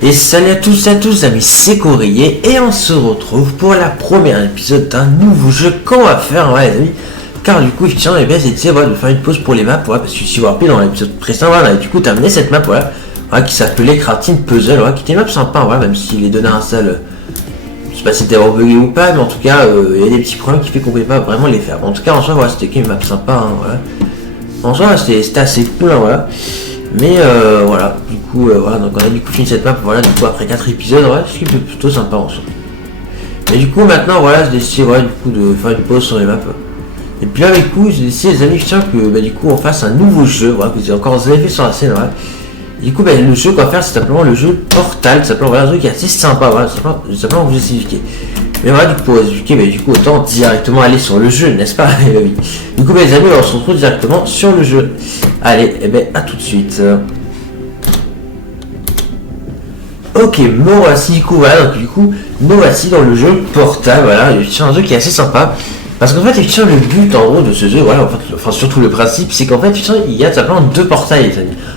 Et salut à tous amis, c'est Courrier et on se retrouve pour la première épisode d'un nouveau jeu qu'on va faire, ouais, les amis. Car du coup, effectivement, eh bien, c'est de faire une pause pour les maps, ouais, parce que si vous vous rappelez dans l'épisode précédent, voilà, du coup, terminé cette map, voilà, qui s'appelait Crafting Puzzle, ouais, qui était une map sympa, ouais, même s'il est donné un seul, je sais pas si c'était rebugué ou pas, mais en tout cas, il y a des petits problèmes qui fait qu'on pouvait pas vraiment les faire. En tout cas, en soi, voilà, c'était une map sympa, hein, voilà. En soi, c'était assez cool, hein, voilà. Mais voilà, du coup, voilà, donc on a du coup fini cette map, voilà, du coup après 4 épisodes, ouais, ce qui est plutôt sympa en soi. Et du coup maintenant, voilà, j'ai décidé, ouais, du coup, de faire une pause sur les maps. Et puis là, du coup, j'ai décidé, les amis, tiens, que bah, du coup, on fasse un nouveau jeu, voilà, que j'ai encore jamais fait sur la scène, voilà. Et du coup, bah, le jeu qu'on va faire, c'est simplement le jeu Portal, simplement, voilà, un jeu qui est assez sympa, voilà, simplement vous expliquer. Mais voilà, du coup, pour vous expliquer, bah, du coup, autant directement aller sur le jeu, n'est-ce pas? Du coup, bah, les amis, on se retrouve directement sur le jeu. Allez, et ben à tout de suite. Ok, me voici, du coup, voilà, donc du coup, me voici dans le jeu Portal, voilà, c'est un jeu qui est assez sympa. Parce qu'en fait, effectivement, le but en gros de ce jeu, voilà, en fait, enfin surtout le principe, c'est qu'en fait, effectivement, il y a tout simplement deux portails,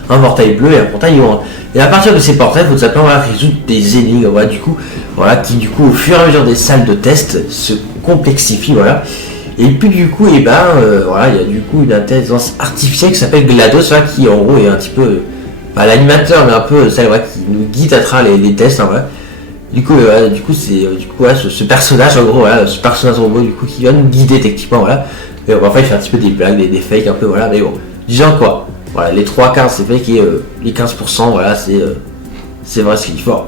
un portail bleu et un portail orange. Et à partir de ces portails, il faut tout simplement voilà, résoudre des énigmes, voilà, du coup, voilà, qui du coup, au fur et à mesure des salles de test, se complexifient, voilà. Et puis du coup, et ben, voilà, il y a du coup une intelligence artificielle qui s'appelle GLaDOS, voilà, qui en gros est un petit peu, l'animateur, mais un peu celle voilà, qui nous guide à travers les tests, hein, voilà. Du coup, c'est du coup voilà, ce personnage en gros, voilà, ce personnage robot du coup qui va nous guider techniquement, voilà. Et enfin, il fait un petit peu des blagues, des fakes un peu, voilà. Mais bon, disons quoi, voilà, les 3/4 c'est fake et les 15%, voilà, c'est vrai ce qu'il faut.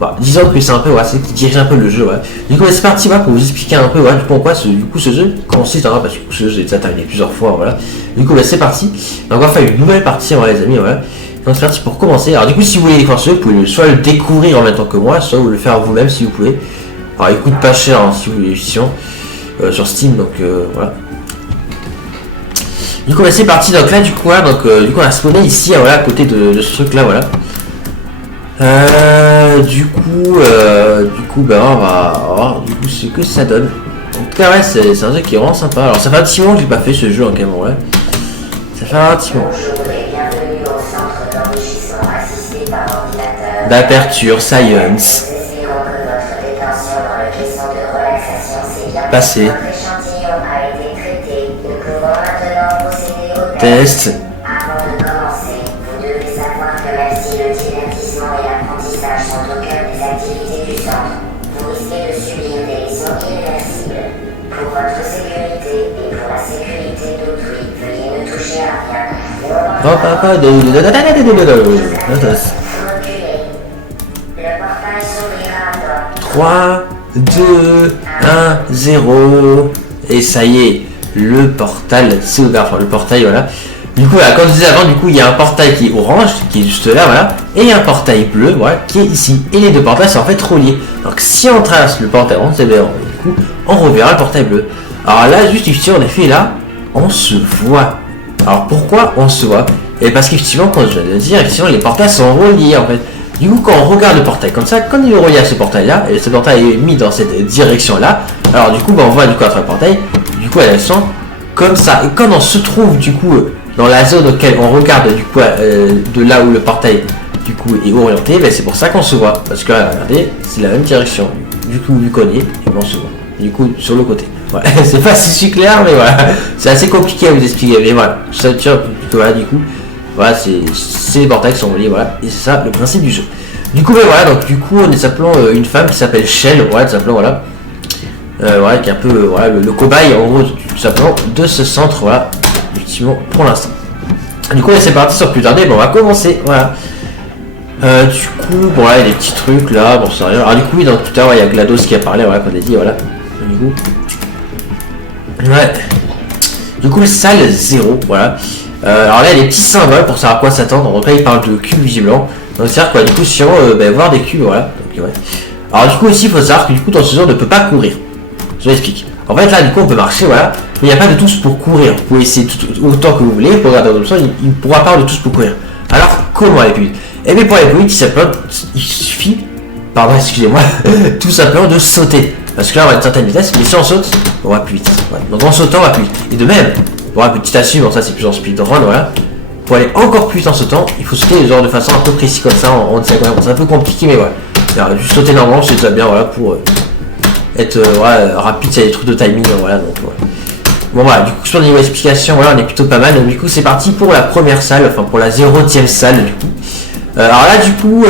Bon, disons que c'est un peu, voilà, c'est qui dirige un peu le jeu, ouais. Du coup, c'est parti, voilà, pour vous expliquer un peu, voilà, pourquoi ce jeu consiste, hein, parce que ce jeu j'ai déjà terminé plusieurs fois, voilà. Du coup, c'est parti. Donc, on va faire une nouvelle partie, voilà, les amis, voilà. Donc c'est parti pour commencer. Alors du coup, si vous voulez découvrir ce jeu, vous pouvez soit le découvrir en même temps que moi, soit vous le faire vous-même si vous pouvez. Alors il coûte pas cher hein, si vous voulez sur Steam, donc voilà. Du coup, c'est parti. Donc là, du coup, voilà, du coup, on a spawné ici, voilà, à côté de ce truc-là, voilà. Du coup, on va voir du coup ce que ça donne. En tout cas, ouais, c'est un jeu qui est vraiment sympa. Alors ça fait un petit moment que j'ai pas fait ce jeu en camera, ouais. Ça fait un petit moment. D'aperture, science. Passé. Test. Avant de commencer, vous devez savoir que même si le divertissement et l'apprentissage sont au cœur des activités du centre, vous risquez de subir des leçons irréversibles. Pour votre sécurité et pour la sécurité d'autrui, veuillez ne toucher à rien. Oh papa de... Le portail s'ouvrira dans 3, 2, 1, 0. Et ça y est, le portal s'est ouvert. Enfin, le portail, voilà. Du coup, voilà, comme je disais avant, du coup, il y a un portail qui est orange, qui est juste là, voilà. Et il y a un portail bleu, voilà, qui est ici. Et les deux portails sont en fait reliés. Donc, si on trace le portail orange, du coup, on reverra le portail bleu. Alors là, juste ici, en effet, là, on se voit. Alors, pourquoi on se voit? Et parce qu'effectivement, quand je viens de dire, effectivement, les portails sont reliés, en fait. Du coup, quand on regarde le portail comme ça, quand il est relié à ce portail-là, et ce portail est mis dans cette direction-là, alors du coup, on voit du coup à travers le portail, du coup, elles sont comme ça. Et quand on se trouve, du coup, dans la zone auquel on regarde, du coup, de là où le portail, du coup, est orienté, ben, c'est pour ça qu'on se voit. Parce que, regardez, c'est la même direction. Du coup, vu qu'on y est, on se voit. Du coup, sur le côté. Voilà. C'est pas si clair, mais voilà. C'est assez compliqué à vous expliquer. Mais voilà, ça tient, voilà, du coup. Voilà, c'est les portails qui sont reliés, voilà, et c'est ça le principe du jeu. Du coup, ben voilà, donc du coup, on est simplement une femme qui s'appelle Shell, voilà, tout simplement, voilà. Voilà, qui est un peu, voilà, le cobaye, en gros, tout simplement, de ce centre, voilà, effectivement, pour l'instant. Du coup, c'est parti, sans plus tarder, bon, on va commencer, voilà. Du coup, bon, là, il y a des petits trucs, là, bon, c'est rien. Alors, du coup, oui, donc, tout à l'heure, il y a GLaDOS qui a parlé, voilà, qu'on a dit, voilà. Du coup, ouais. Du coup, salle 0, voilà. Alors là, il y a des petits symboles pour savoir à quoi s'attendre. Donc là, il parle de cubes visiblement. Donc c'est-à-dire quoi, du coup, si on veut voir des cubes, voilà. Donc, ouais. Alors du coup, ici, il faut savoir que du coup, dans ce jeu, on ne peut pas courir. Je vous explique. En fait, là, du coup, on peut marcher, voilà. Mais il n'y a pas de touche pour courir. Vous pouvez essayer autant que vous voulez. Pour regarder l'option, il ne pourra pas avoir de touche pour courir. Alors, comment aller plus vite? Et bien, pour aller plus vite, il suffit, pardon, excusez-moi, tout simplement de sauter. Parce que là, on va à une certaine vitesse, mais si on saute, on va plus vite. Ouais. Donc en sautant, on va plus vite. Et de même, voilà, petit à suivre, ça c'est plus en speedrun, voilà. pour aller encore plus en sautant, il faut sauter genre de façon un peu précise comme ça en diagonale. C'est un peu compliqué, mais voilà. Alors, juste sauter normalement, c'est déjà bien, voilà, pour être rapide, il y a des trucs de timing, voilà. Donc, voilà. Bon voilà, du coup sur le niveau explication, voilà, on est plutôt pas mal. Donc du coup c'est parti pour la première salle, enfin pour la 0e salle du coup. Alors là du coup,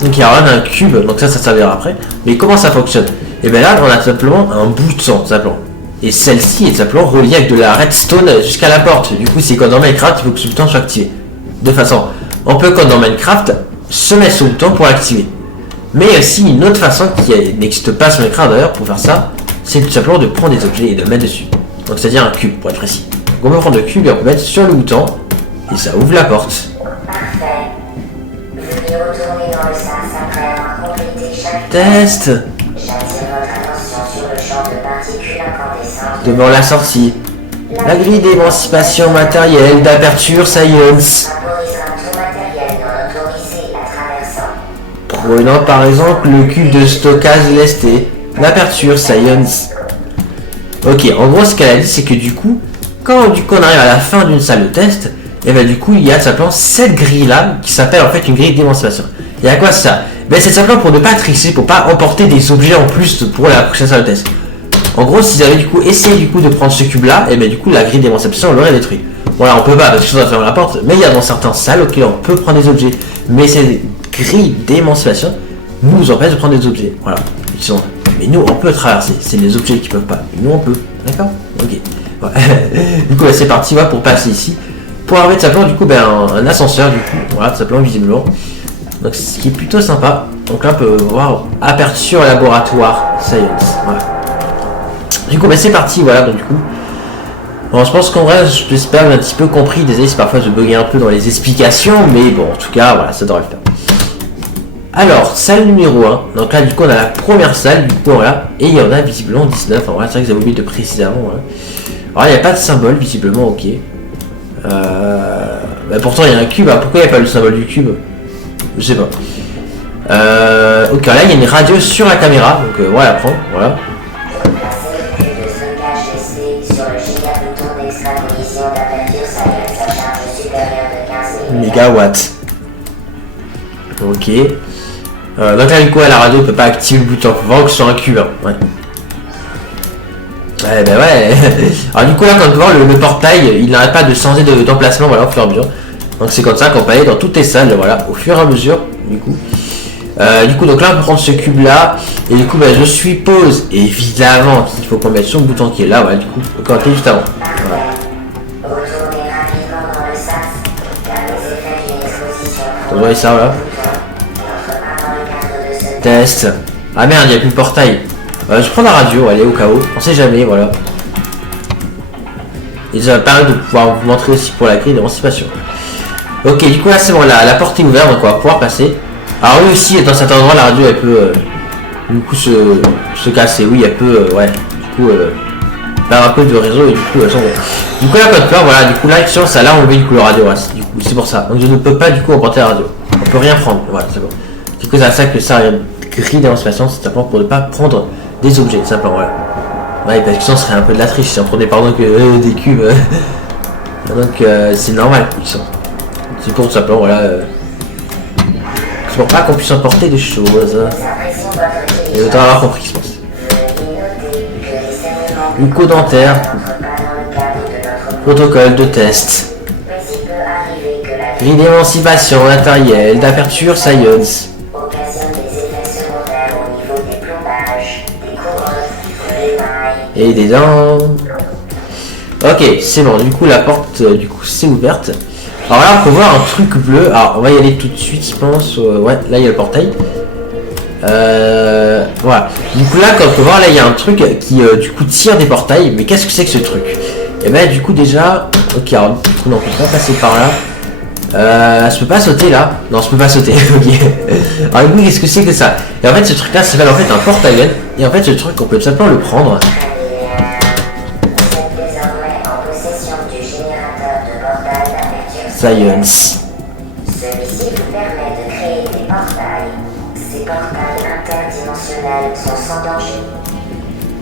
donc il y a un cube, donc ça servira après. Mais comment ça fonctionne? Et bien là on a tout simplement un bouton, tout simplement. Et celle-ci est tout simplement reliée avec de la redstone jusqu'à la porte. Du coup c'est quand dans Minecraft il faut que ce bouton soit activé. De façon, on peut quand dans Minecraft se mettre ce bouton pour l'activer. Mais aussi une autre façon qui n'existe pas sur Minecraft d'ailleurs pour faire ça, c'est tout simplement de prendre des objets et de mettre dessus. Donc c'est-à-dire un cube pour être précis. Donc on peut prendre le cube et on peut mettre sur le bouton et ça ouvre la porte. Parfait. Veuillez retourner dans le sas après avoir complété chaque Test. J'attire votre attention sur le champ de particules incandescentes. Devant la sortie. La grille d'émancipation matérielle d'aperture Science. Vaporisera tout matériel non autorisé la traversant. Prenant par exemple le cube de stockage lesté. L'aperture Science. Ok, en gros ce qu'elle a dit c'est que du coup, quand on arrive à la fin d'une salle de test, et ben du coup il y a tout simplement cette grille là qui s'appelle en fait une grille d'émancipation. Et à quoi ça? Ben c'est simplement pour ne pas tricher, pour pas emporter des objets en plus pour la prochaine salle de test. En gros s'ils avaient du coup essayé du coup de prendre ce cube là, et ben du coup la grille d'émancipation on l'aurait détruit. Voilà, on peut pas parce que ça doit fermer la porte, mais il y a dans certaines salles auxquelles on peut prendre des objets. Mais ces grilles d'émancipation nous empêchent de prendre des objets. Voilà, ils sont. Mais nous on peut traverser, c'est les objets qui peuvent pas. Nous on peut, d'accord? Ok. Ouais. Du coup c'est parti voilà, pour passer ici. Pour arriver tout simplement du coup un ascenseur du coup, voilà tout simplement visiblement. Donc ce qui est plutôt sympa. Donc là on peut voir aperture laboratoire Science. Voilà. Du coup c'est parti voilà donc du coup. Bon je pense qu'en vrai j'espère un petit peu compris, désolé si parfois je buguais un peu dans les explications, mais bon en tout cas voilà ça devrait le faire. Alors, salle numéro 1, donc là du coup on a la première salle, du coup voilà, et il y en a visiblement 19, enfin voilà, c'est vrai que j'avais oublié de préciser avant, voilà. Alors il n'y a pas de symbole visiblement, ok. Bah, pourtant il y a un cube, hein. Pourquoi il n'y a pas le symbole du cube? Je sais pas. Ok, là il y a une radio sur la caméra, donc voilà, prendre, voilà. Placez le cube de stockage lesté sur le giga bouton d'extraposition d'aperture Science à charge supérieure de 15 000 Mégawatts. Ok. Donc là du coup à la radio on peut pas activer le bouton, faut voir que sur un cube, hein. Ouais. Ouais bah ouais. Alors du coup là quand on peut voir le portail, il n'arrête pas de changer d'emplacement voilà au fur et à mesure. Donc c'est comme ça qu'on peut aller dans toutes les salles, voilà, au fur et à mesure du coup. Donc là on peut prendre ce cube là et du coup bah, je suppose évidemment qu'il faut qu'on mette sur le bouton qui est là, voilà du coup quand il est juste avant. Voilà. Retournez rapidement dans le sas, car les effets d'une exposition Vous voyez ça voilà. Test. Ah merde, il n'y a plus le portail. Je prends la radio, allez, au cas où. On sait jamais, voilà. Et ça va permettre de pouvoir vous montrer aussi pour la grille d'émancipation. Ok, du coup là c'est bon, la porte est ouverte, donc on va pouvoir passer. Alors oui aussi, dans certains endroits, la radio elle peut du coup se casser. Oui, elle peut, ouais, du coup, faire un peu de réseau et du coup, elles sont bon. Du coup là, pas de peur, voilà, du coup là, sur ça là, on met du coup le radio, ouais, du coup, c'est pour ça. Donc je ne peux pas du coup emporter la radio. On peut rien prendre, voilà, c'est bon. Du coup, c'est à ça que ça grille d'émancipation, c'est simplement pour ne pas prendre des objets, simplement, voilà. Ouais, parce que sinon, ce serait un peu de la triche si on prenait pardon que des cubes. Donc, c'est normal, c'est pour tout simplement, voilà. C'est pour pas qu'on puisse emporter des choses. Et autant avoir compris, je pense. Bucco dentaire. Protocole de test. Grille d'émancipation matérielle d'aperture Science. Et des dents. Ok, c'est bon. Du coup, la porte, du coup, c'est ouverte. Alors là, on peut voir un truc bleu. Alors, on va y aller tout de suite, je pense. Ouais, là, il y a le portail. Voilà. Du coup, là, comme on peut voir, là, il y a un truc qui, du coup, tire des portails. Mais qu'est-ce que c'est que ce truc? Et ben, du coup, déjà. Ok, alors, du coup, non, on peut pas passer par là. Je peux pas sauter là. Non, je peux pas sauter. Ok. Alors, du coup, qu'est-ce que c'est que ça? Et en fait, ce truc-là, ça s'appelle en fait un portail. Et en fait, ce truc, on peut tout simplement le prendre. Science. Celui-ci vous permet de créer des portails. Ces portails interdimensionnels sont sans danger.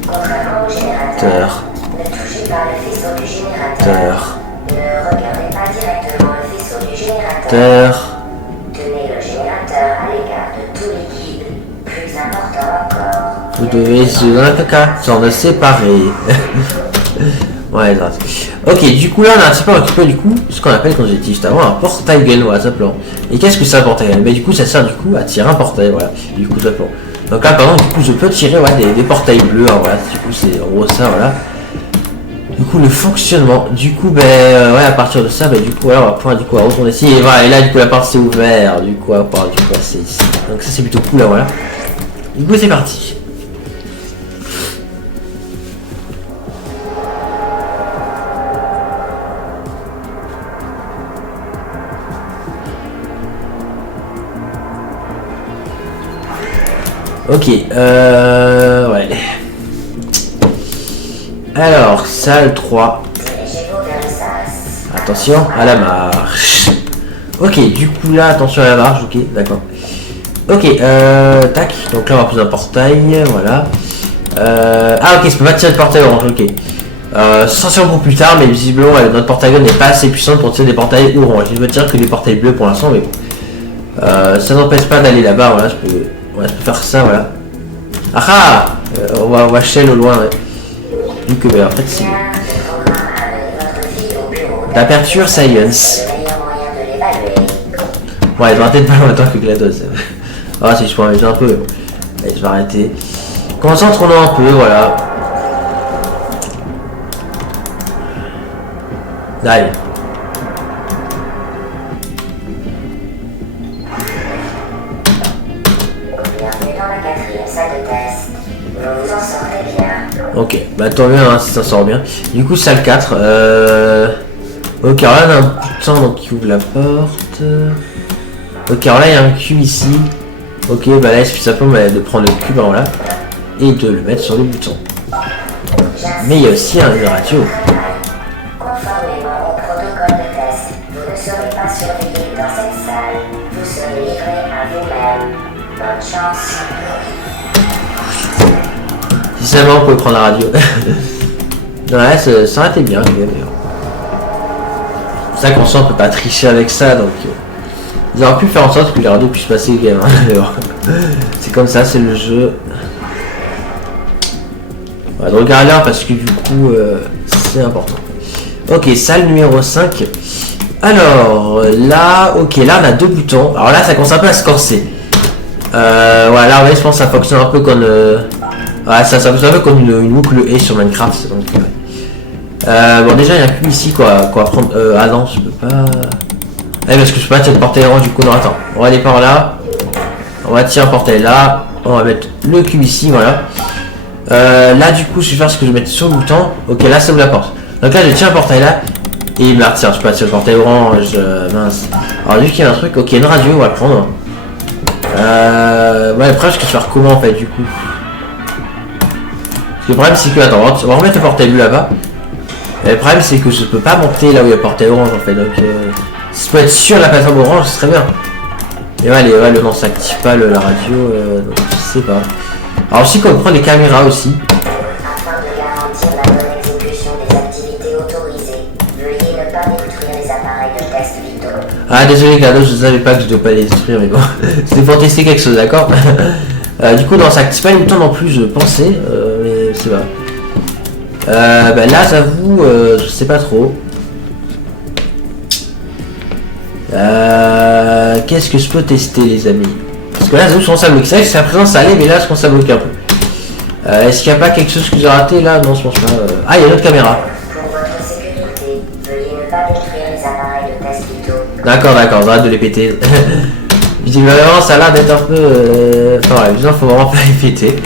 Contrairement au générateur, ne touchez pas le faisceau du générateur. Ne regardez pas directement le générateur. Tenez le générateur à l'égard de tout liquide. Plus important encore. Vous devez dans un caca s'en séparer. Ouais, grave. Ok, du coup là on a un petit peu récupéré du coup ce qu'on appelle, quand j'ai dit juste avant, un portail gun, voilà, simplement. Et qu'est-ce que c'est un portail gun? Du coup ça sert du coup à tirer un portail, voilà, du coup simplement. Donc là pardon, du coup je peux tirer, ouais, des portails bleus, hein, voilà, du coup c'est en gros ça, voilà. Du coup le fonctionnement, du coup ouais, à partir de ça, du coup voilà, on va pouvoir du coup retourner ici, et voilà, et là du coup la porte s'est ouverte, du coup on va pouvoir du coup passer ici. Donc ça c'est plutôt cool là, voilà. Du coup c'est parti. Ok, ouais. Alors, salle 3. Attention à la marche. Ok, du coup là, attention à la marche, ok, d'accord. Ok, tac, donc là on va poser un portail, voilà. Ah ok, je peux pas tirer le portail orange, ok. Attention pour plus tard, mais visiblement notre portail n'est pas assez puissant pour tirer des portails orange. Je veux dire que des portails bleus pour l'instant, mais bon. Ça n'empêche pas d'aller là-bas, voilà, je peux faire ça, voilà. Ah, on va shell au loin, ouais. Vu que, en fait, c'est... D'aperture Science. Ouais, il doit peut-être pas longtemps que GLaDOS. Ah, si je peux m'amuser un peu, mais bon. Allez, je vais arrêter. Concentrons-nous un peu, voilà. Allez. Ok, bah tant mieux hein, si ça sort bien. Du coup salle 4. Ok, alors là on a un putain donc qui ouvre la porte. Ok, alors là il y a un cube ici. Ok, bah là il suffit simplement de prendre le cube en là et de le mettre sur le bouton. Mais il y a aussi une radio. Conformément au protocole de test, vous ne serez pas surveillé dans cette salle. Vous serez livré à vous-même. Bonne chance. Si seulement on pouvait prendre la radio. Ouais, ça aurait été bien, mais c'est ça qu'on sent, on peut pas tricher avec ça, donc ils auraient pu faire en sorte que les radios puissent passer game. Hein. C'est comme ça, c'est le jeu. On va regarder là parce que du coup c'est important. Ok, salle numéro 5. Alors là, ok, là on a deux boutons. Alors là ça commence un peu à se corser. Voilà, ouais, je pense que ça fonctionne un peu comme ouais, ça fonctionne un peu comme une boucle et sur Minecraft. Donc, bon déjà il y a un cube ici quoi prendre. Ah non, je peux pas. Parce que je peux pas tirer le portail orange du coup. Non, attends, on va aller par là. On va tirer un portail là. On va mettre le cube ici, voilà. Là du coup je vais faire ce que je vais mettre sur le bouton. Ok, là ça ouvre la porte. Donc là je tire un portail là. Et il me la retire, je peux pas tirer le portail orange. Mince. Alors vu qu'il y a un truc, ok, une radio, on va le prendre. Ouais, après je vais faire comment en fait du coup. Parce que le problème c'est que, attends, on va remettre le portail bleu là-bas. Et le problème c'est que je peux pas monter là où il y a le portail orange en fait. Donc si je peux être sur la plateforme orange, ce serait bien. Et ouais, le non, ça active pas la radio, donc je sais pas. Alors aussi qu'on prend des caméras aussi. Afin de garantir la bonne exécution des activités autorisées, veuillez ne pas détruire les appareils de test vitaux. Ah désolé GLaDOS, je savais pas que je devais pas les détruire, mais bon, c'était pour tester quelque chose, d'accord. Du coup non, ça active pas le bouton non plus, je pensais, mais c'est pas. Bah là j'avoue, je sais pas trop. Qu'est-ce que je peux tester les amis? Parce que là je commence à bloquer. C'est vrai que c'est à présent ça allait, mais là je commence à bloquer un peu. Est-ce qu'il n'y a pas quelque chose que j'ai raté là? Non, je pense pas. Ah, il y a une autre caméra. Pour votre sécurité, veuillez ne pas détruire les appareils de test vitaux. D'accord, j'arrête de les péter. Visiblement ça a l'air d'être un peu... Enfin ouais, il faut vraiment pas les péter.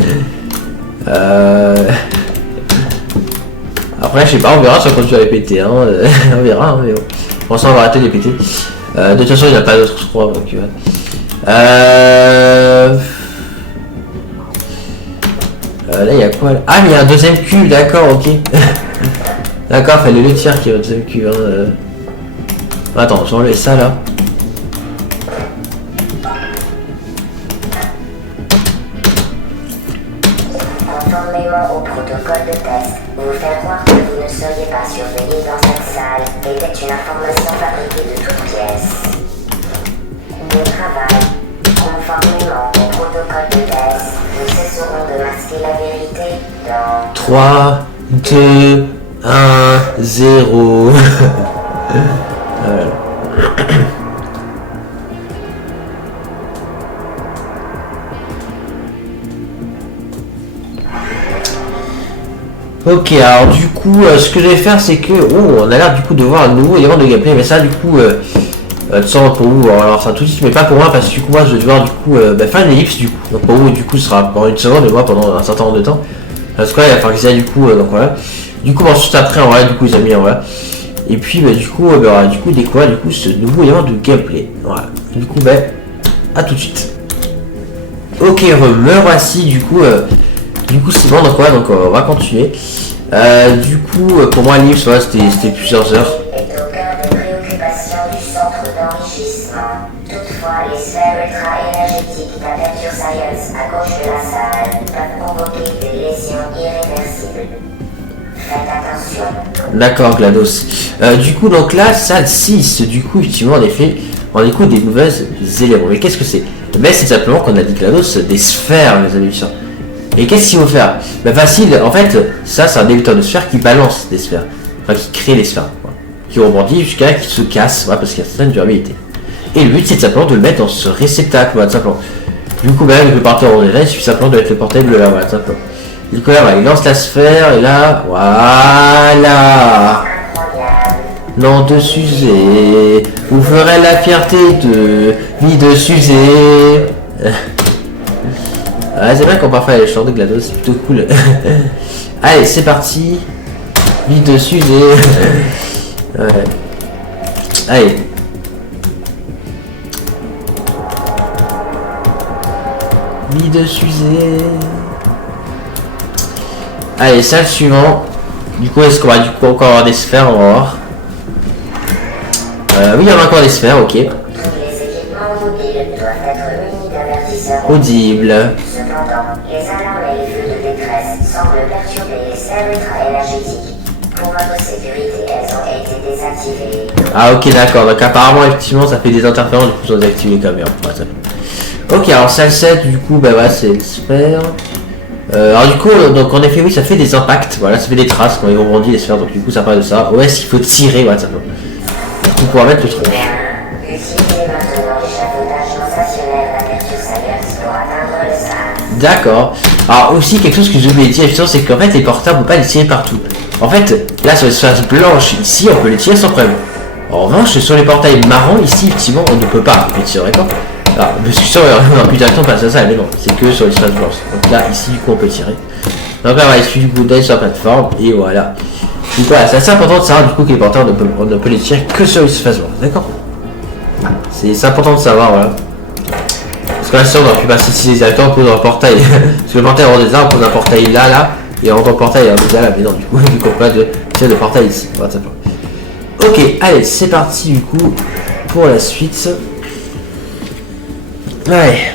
Après je sais pas, on verra si on continue à les péter. Hein. On verra, hein, mais bon. Pour l'instant on va arrêter de les péter. De toute façon il n'y a pas d'autres, je crois. Donc, là il y a quoi là? Ah mais il y a un deuxième cube, d'accord, ok. D'accord, fallait le tiers qui est le deuxième cube. Hein. Attends, je vais enlever ça là. Conformément au protocole de test, vous faire croire que vous ne seriez pas surveillé dans cette salle était une information fabriquée de toutes pièces. de travail. Conformément au protocole de test, nous cesserons de masquer la vérité dans 3, 2, 1, 0. Voilà. Ok, alors du coup, ce que je vais faire, c'est que... Oh, on a l'air du coup de voir un nouveau élément de gameplay, mais ça, du coup... sans pour vous, alors ça tout de suite, mais pas pour moi, parce que du coup, moi, je vais devoir du coup faire une ellipse, du coup. Donc pour vous, du coup, ce sera pendant une seconde, et moi, pendant un certain nombre de temps. Parce que là, il va falloir qu'ils aillent, du coup, donc voilà. Du coup, ensuite, après, en vrai, du coup, ils ont mis, voilà. Et puis, bah, du coup, du coup, découvrir, du coup, ce nouveau élément de gameplay. Voilà. Du coup, à tout de suite. Ok, me voici, du coup, c'est bon, donc voilà, donc on va continuer. Du coup, pour moi, l'ellipse, voilà, c'était plusieurs heures. est au cœur des préoccupations du centre d'enrichissement. Toutefois, les sphères ultra-énergétiques d'Aperture Science à gauche de la salle peuvent provoquer des lésions irréversibles. Faites attention. D'accord, GLaDOS. Du coup, donc là, salle 6, du coup, effectivement, en effet, on écoute des nouvelles éléments. Mais qu'est-ce que c'est? Ben, c'est simplement qu'on a dit GLaDOS, des sphères, les amis. Et qu'est-ce qu'il faut faire? Ben, facile, en fait, ça, c'est un détecteur de sphères qui balance des sphères. Enfin, qui crée les sphères. Voilà. Qui rebondit jusqu'à là, qui se casse, voilà, parce qu'il y a certaine durabilité. Et le but, c'est simplement de le mettre dans ce réceptacle, voilà, tout simplement. Du coup, ben, avec le portail orange, là, il suffit simplement de mettre le portail bleu là, voilà, tout simplement. Du coup, là, voilà, il lance la sphère, et là, voilà. Nom de Suzé, vous ferez la fierté de vie de Suzé. Ah, c'est vrai qu'on parfois les chants de GLaDOS, c'est plutôt cool. Allez, c'est parti. Vie de Suzé. Ouais. Allez. Vie de Suzé. Allez, salle suivant. Du coup, est-ce qu'on va encore avoir des sphères? On va voir. Oui, il y en a encore des sphères, ok. Tous les équipements mobiles doivent être munis d'avertisseurs Audible. Cependant, les alarmes et les feux de détresse semblent perturber les sphères ultra-énergétiques. Pour votre sécurité, elles ont été désactivées. Ah ok, d'accord, donc apparemment effectivement ça fait des interférences, du coup ils ont désactivé les caméras. Ouais, ça... Ok, alors salle 7, du coup, bah c'est une sphère. Alors du coup, donc en effet oui ça fait des impacts, voilà, ça fait des traces quand ils rebondissent les sphères, donc du coup ça parle de ça. Ouais, il faut tirer, voilà, ça peut. Pour pouvoir mettre le truc. Utilisez maintenant l'échafaudage sensationnel d'Aperture Science pour atteindre le sas. D'accord. Alors aussi quelque chose que j'ai oublié de dire, effectivement, c'est qu'en fait les portables on peut pas les tirer partout. En fait, là sur les surfaces blanches, ici on peut les tirer sans problème. En revanche, sur les portails marrons, ici effectivement on ne peut pas les tirer, d'accord? Alors, parce que sur un plus directement passe à ça, mais non, c'est que sur les surfaces blanches. Donc là, ici du coup on peut tirer. Donc là, il suffit du coup d'aller sur la plateforme, et voilà. Donc voilà, c'est assez important de savoir du coup que les portails on ne peut les tirer que sur les surfaces blanches, d'accord? C'est important de savoir, voilà. Parce que là, si on aurait pu passer ici les directeurs, on pose un portail. Parce que le portail rend des arbres, on pose un portail là, et on rentre le portail là, mais non, du coup, vu qu'on peut pas de portail ici. Voilà, ça peut. Ok, allez, c'est parti du coup pour la suite. Ouais.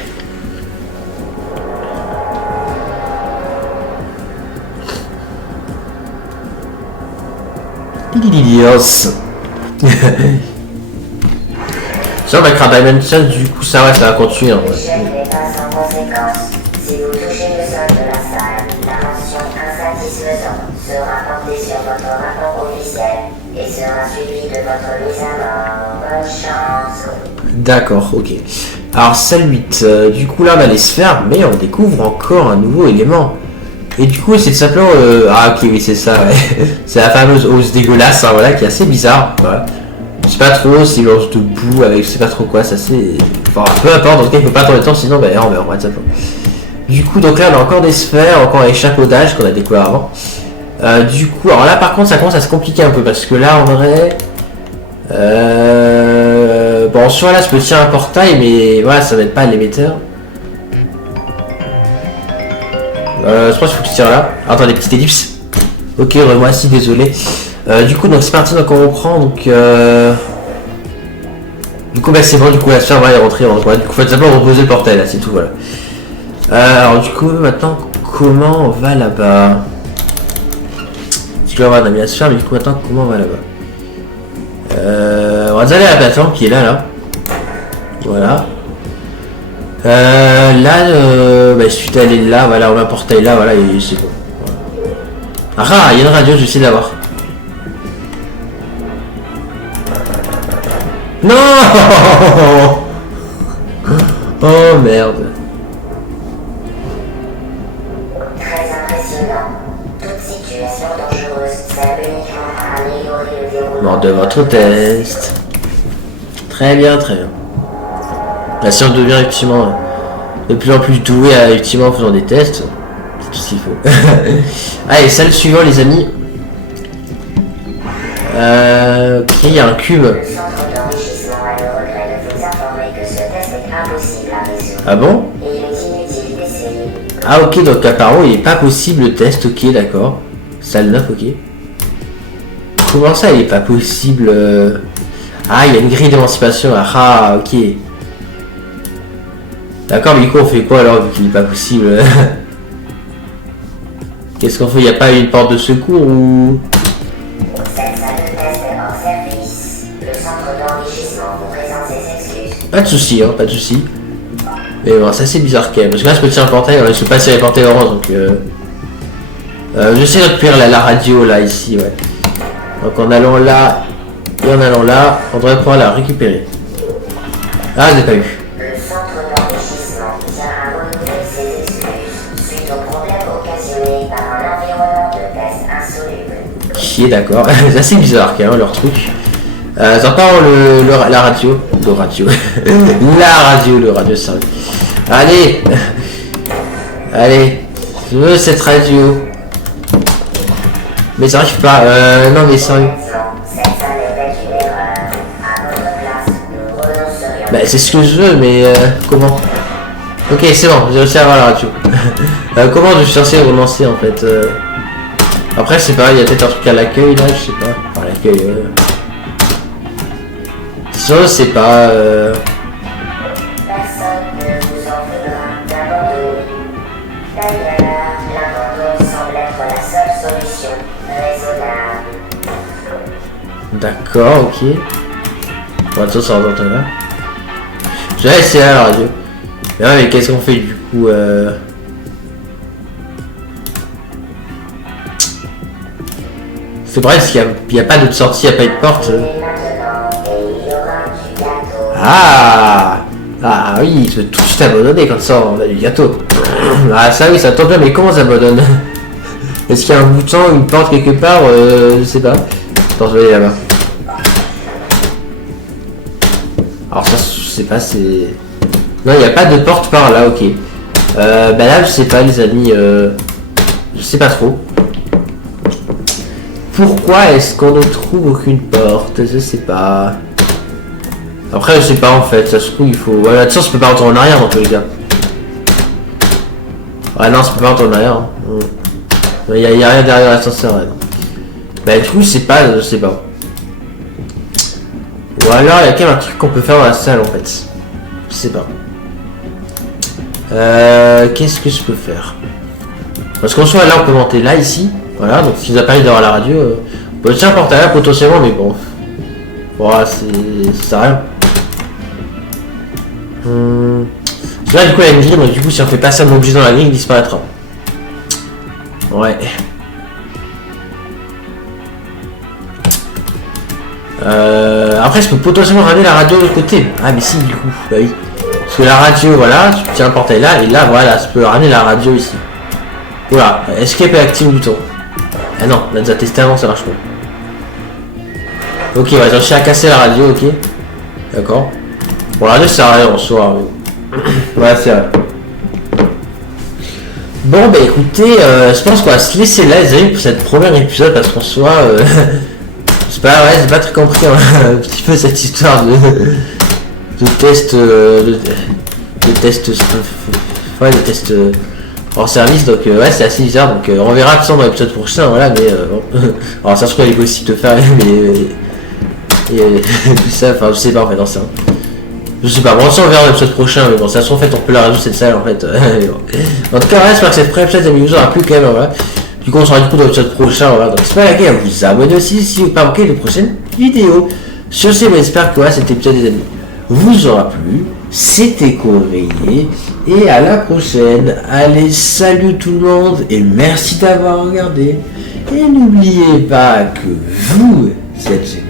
Dios. Sur ma Crab Dimension, du coup, ça va continuer. Hein, L'échec n'est pas sans conséquence. Si vous touchez le sol de la salle, la mention insatisfaisante sera portée sur votre rapport officiel et sera suivie de votre mise à mort. Bonne chance. D'accord, ok. Alors, salle 8. Du coup, là, on a les sphères, mais on découvre encore un nouveau élément. Et du coup, c'est simplement... Ah, ok, oui, c'est ça, ouais. C'est la fameuse hausse dégueulasse, hein, voilà, qui est assez bizarre. Voilà. Je sais pas trop, c'est une hausse de boue avec je sais pas trop quoi, ça c'est... Enfin, peu importe, dans ce cas, il faut pas attendre le temps, sinon, bah, on meurt, ouais, simplement. Du coup, donc là, on a encore des sphères, encore un échafaudage qu'on a découvert avant. Du coup, alors là, par contre, ça commence à se compliquer un peu, parce que là, en vrai... Bon, soit là, je peux tirer un portail, mais voilà, ça va être pas l'émetteur. Je pense qu'il faut que je tire là. Attends, des petites ellipses. Ok, moi aussi, désolé. Du coup, donc c'est parti, donc on reprend, donc... Du coup, bah c'est bon, du coup, la sphère va y rentrer, donc voilà, du coup, faut simplement reposer le portail, là, c'est tout, voilà. Alors, du coup, maintenant, comment on va là-bas? Parce que là, on a mis la sphère, mais du coup, maintenant, comment on va là-bas? On va aller à la plateforme qui est là, là. Voilà. Là, bah, il suffit d'aller là, voilà, on a un portail là, voilà, et c'est bon. Voilà. Ah, il y a une radio, je sais d'avoir. Non. Oh merde. Très impressionnant. Toute situation dangereuse sert uniquement à améliorer le déroulement. Mort de votre test. Très bien, très bien. La science devient effectivement de plus en plus douée à effectivement en faisant des tests. C'est tout ce qu'il faut. Allez, salle suivant les amis. Ok, il y a un cube. Le centre d'enrichissement a le regret de vous informer que ce test est impossible à résoudre. Ah bon? Et il est inutile d'essayer. Ah ok, donc apparemment il n'est pas possible le test, ok d'accord. Salle 9, ok. Comment ça il n'est pas possible Ah, il y a une grille d'émancipation, ah ok. D'accord, mais du coup on fait quoi alors vu qu'il n'est pas possible? Qu'est-ce qu'on fait? Il n'y a pas une porte de secours ou... Cette salle de test est hors service. Le centre d'enrichissement vous présente ses excuses. Pas de soucis, hein, pas de soucis. Mais bon, c'est assez bizarre quand même. Parce que là je peux tirer un portail, je sais pas si les portails orange donc j'essaie de récupérer la radio là ici, ouais. Donc en allant là et en allant là, on devrait pouvoir la récupérer. Ah, je l'ai pas eu. Le centre d'enrichissement tient à renouveler ses excuses suite aux problèmes occasionnés par un environnement de test insoluble. Qui est d'accord. C'est assez bizarre quand même leur truc. J'en parle la radio. Le radio. Le radio sérieux. Allez. Allez. Je veux cette radio. Mais ça arrive pas. Non mais sérieux. Cette salle était une erreur. À votre place, nous renoncerions. Bah c'est ce que je veux mais comment? Ok c'est bon, j'ai réussi à avoir la radio. Comment je suis censé relancer en fait Après c'est pareil, il y a peut-être un truc à l'accueil là, je sais pas. Enfin l'accueil je sais pas Personne ne vous en voudra d'abandonner. D'ailleurs, l'abandon semble être la seule solution raisonnable. D'accord, ok. Bon, attends, ça rentre là. Je vais essayer à la radio. Mais ouais, mais qu'est-ce qu'on fait du coup C'est vrai, parce qu'il n'y a pas d'autre sortie, il n'y a pas de porte. Et maintenant, il y aura du gâteau. Ah oui, je veux tout de suite abandonner quand ça, on a du gâteau. Ah ça oui, ça tombe bien, mais comment ça abandonne? Est-ce qu'il y a un bouton, une porte quelque part je sais pas. Attends, je vais aller là-bas. Alors ça, je sais pas, c'est... Non, il n'y a pas de porte par là, ok. Bah là, je sais pas les amis, je sais pas trop. Pourquoi est-ce qu'on ne trouve aucune porte? Je sais pas. Après, je sais pas en fait, ça se trouve il faut... Voilà, de toute façon, je peux pas retourner en arrière dans tous les cas. Ouais, non, je peux pas retourner en arrière. Hein. Il y a rien derrière l'ascenseur. Ouais. Bah du coup, je sais pas, je sais pas. Ou alors, il y a quand même un truc qu'on peut faire dans la salle en fait. Je sais pas. Qu'est-ce que je peux faire? Parce qu'en soit là, on peut monter là, ici. Voilà, donc ce qui nous a permis d'avoir la radio. On peut tirer un portail là potentiellement, mais bon. Voilà, c'est ça rien. Là, du coup, il y a une grille, donc du coup, si on fait passer un objet dans la grille, il disparaîtra. Ouais. Après, je peux potentiellement ramener la radio de l'autre côté. Ah, mais si, du coup, bah oui. Parce que la radio, voilà, tu tiens un portail là, et là, voilà, je peux ramener la radio ici. Voilà, escape et active le bouton. Ah non, on a déjà testé avant, ça marche pas. Ok, ouais, j'ai réussi à casser la radio, ok. D'accord. Bon, la radio, ça sert à rien en soi. Mais... ouais, c'est vrai. Bon, bah écoutez, je pense qu'on va se laisser là, les amis, pour cette première épisode, parce qu'en soi, c'est pas, ouais, j'ai pas très compris un petit peu cette histoire de test, de test, ouais, de test hors service, donc ouais, c'est assez bizarre, donc on verra tout ça dans l'épisode prochain, voilà, mais bon. Alors ça se trouve, il est possible de faire, mais tout ça, enfin, je sais pas en fait, non, c'est je sais pas, bon, ça on verra dans l'épisode prochain, mais bon, ça se trouve, en fait, on peut la résoudre cette salle, en fait. Bon. En tout cas, voilà, j'espère que cette première épisode vous aura plu quand même, voilà. Du coup, on se revoit du coup dans l'épisode prochain, voilà. Donc, j'espère que vous vous abonnez aussi si vous ne pas manquer les prochaines vidéos. Sur ce, j'espère que voilà, cet épisode, des amis, vous aura plu. c'était Corrier et à la prochaine. Allez, salut tout le monde et merci d'avoir regardé. Et n'oubliez pas que vous êtes génial.